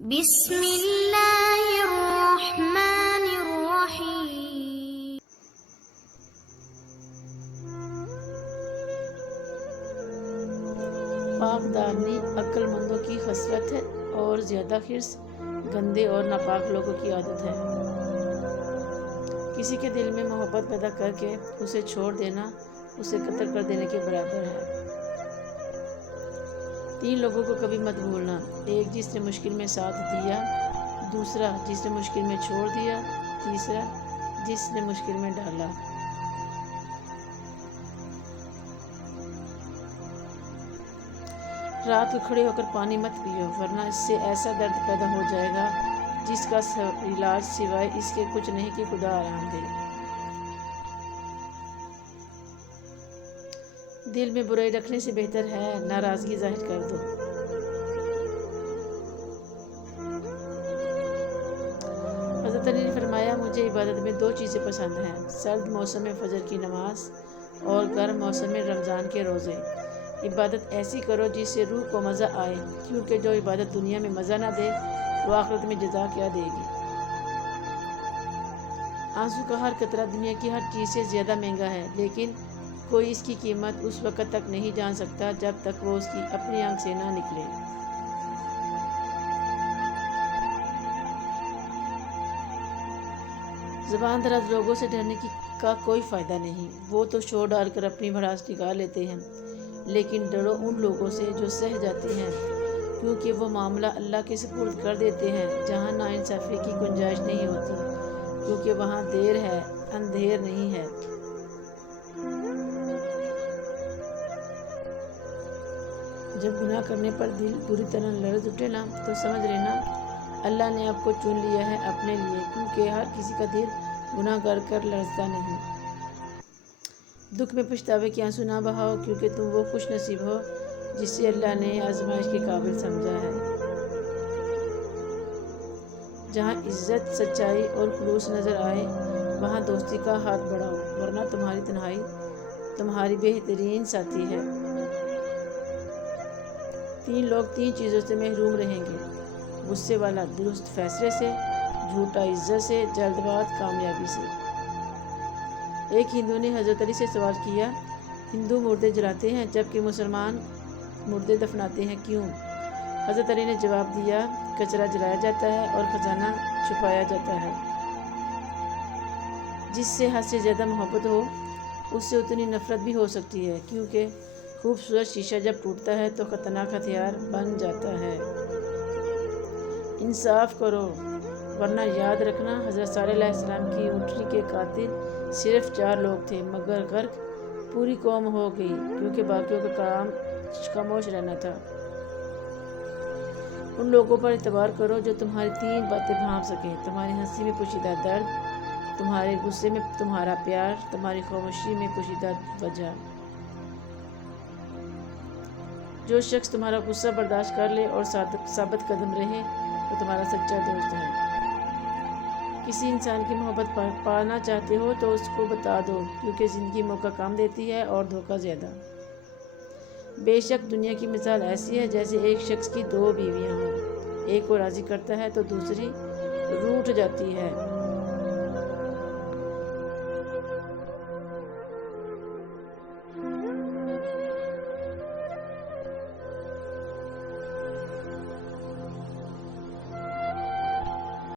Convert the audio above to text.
بسم اللہ الرحمن الرحیم۔ پاک دامنی عقل مندوں کی خصلت ہے اور زیادہ حرص گندے اور ناپاک لوگوں کی عادت ہے۔ کسی کے دل میں محبت پیدا کر کے اسے چھوڑ دینا اسے قتل کر دینے کے برابر ہے۔ 3 لوگوں کو کبھی مت بھولنا، ایک جس نے مشکل میں ساتھ دیا، دوسرا جس نے مشکل میں چھوڑ دیا، تیسرا جس نے مشکل میں ڈالا۔ رات کو کھڑے ہو کر پانی مت پیو، ورنہ اس سے ایسا درد پیدا ہو جائے گا جس کا علاج سوائے اس کے کچھ نہیں کہ خدا آرام دے۔ دل میں برائی رکھنے سے بہتر ہے ناراضگی ظاہر کر دو۔ حضرت علی نے فرمایا، مجھے عبادت میں 2 چیزیں پسند ہیں، سرد موسم میں فجر کی نماز اور گرم موسم میں رمضان کے روزے۔ عبادت ایسی کرو جس سے روح کو مزہ آئے، کیونکہ جو عبادت دنیا میں مزہ نہ دے وہ آخرت میں جزا کیا دے گی۔ آنسو کا ہر قطرہ دنیا کی ہر چیز سے زیادہ مہنگا ہے، لیکن کوئی اس کی قیمت اس وقت تک نہیں جان سکتا جب تک وہ اس کی اپنی آنکھ سے نہ نکلے۔ زبان دراز لوگوں سے ڈرنے کا کوئی فائدہ نہیں، وہ تو شور ڈال کر اپنی بھڑاس نکال لیتے ہیں، لیکن ڈرو ان لوگوں سے جو سہ جاتے ہیں، کیونکہ وہ معاملہ اللہ کے سپرد کر دیتے ہیں جہاں ناانصافی کی گنجائش نہیں ہوتی، کیونکہ وہاں دیر ہے اندھیر نہیں ہے۔ جب گناہ کرنے پر دل بری طرح لرز اٹھے نا تو سمجھ لینا اللہ نے آپ کو چن لیا ہے اپنے لیے، کیونکہ ہر کسی کا دل گناہ کر لرزتا نہیں۔ دکھ میں پچھتاوے کے آنسو نہ بہاؤ، کیونکہ تم وہ خوش نصیب ہو جسے اللہ نے آزمائش کے قابل سمجھا ہے۔ جہاں عزت، سچائی اور خلوص نظر آئے وہاں دوستی کا ہاتھ بڑھاؤ، ورنہ تمہاری تنہائی تمہاری بہترین ساتھی ہے۔ 3 لوگ 3 چیزوں سے محروم رہیں گے، غصے والا درست فیصلے سے، جھوٹا عزت سے، جلد باز کامیابی سے۔ ایک ہندو نے حضرت علی سے سوال کیا، ہندو مردے جلاتے ہیں جبکہ مسلمان مردے دفناتے ہیں کیوں؟ حضرت علی نے جواب دیا، کچرا جلایا جاتا ہے اور خزانہ چھپایا جاتا ہے۔ جس سے حد سے زیادہ محبت ہو اس سے اتنی نفرت بھی ہو سکتی ہے، کیونکہ خوبصورت شیشہ جب ٹوٹتا ہے تو خطرناک ہتھیار بن جاتا ہے۔ انصاف کرو، ورنہ یاد رکھنا حضرت صالح علیہ السلام کی اونٹنی کے قاتل صرف 4 لوگ تھے، مگر غرق پوری قوم ہو گئی کیونکہ باقیوں کا کام خاموش رہنا تھا۔ ان لوگوں پر اعتبار کرو جو تمہاری 3 باتیں بھانپ سکیں، تمہاری ہنسی میں پوشیدہ درد، تمہارے غصے میں تمہارا پیار، تمہاری خاموشی میں پوشیدہ وجہ۔ جو شخص تمہارا غصہ برداشت کر لے اور ثابت قدم رہے وہ تمہارا سچا دوست ہے۔ کسی انسان کی محبت پانا چاہتے ہو تو اس کو بتا دو، کیونکہ زندگی موقع کم دیتی ہے اور دھوکہ زیادہ۔ بے شک دنیا کی مثال ایسی ہے جیسے ایک شخص کی 2 بیویاں ہوں، ایک کو راضی کرتا ہے تو دوسری روٹھ جاتی ہے۔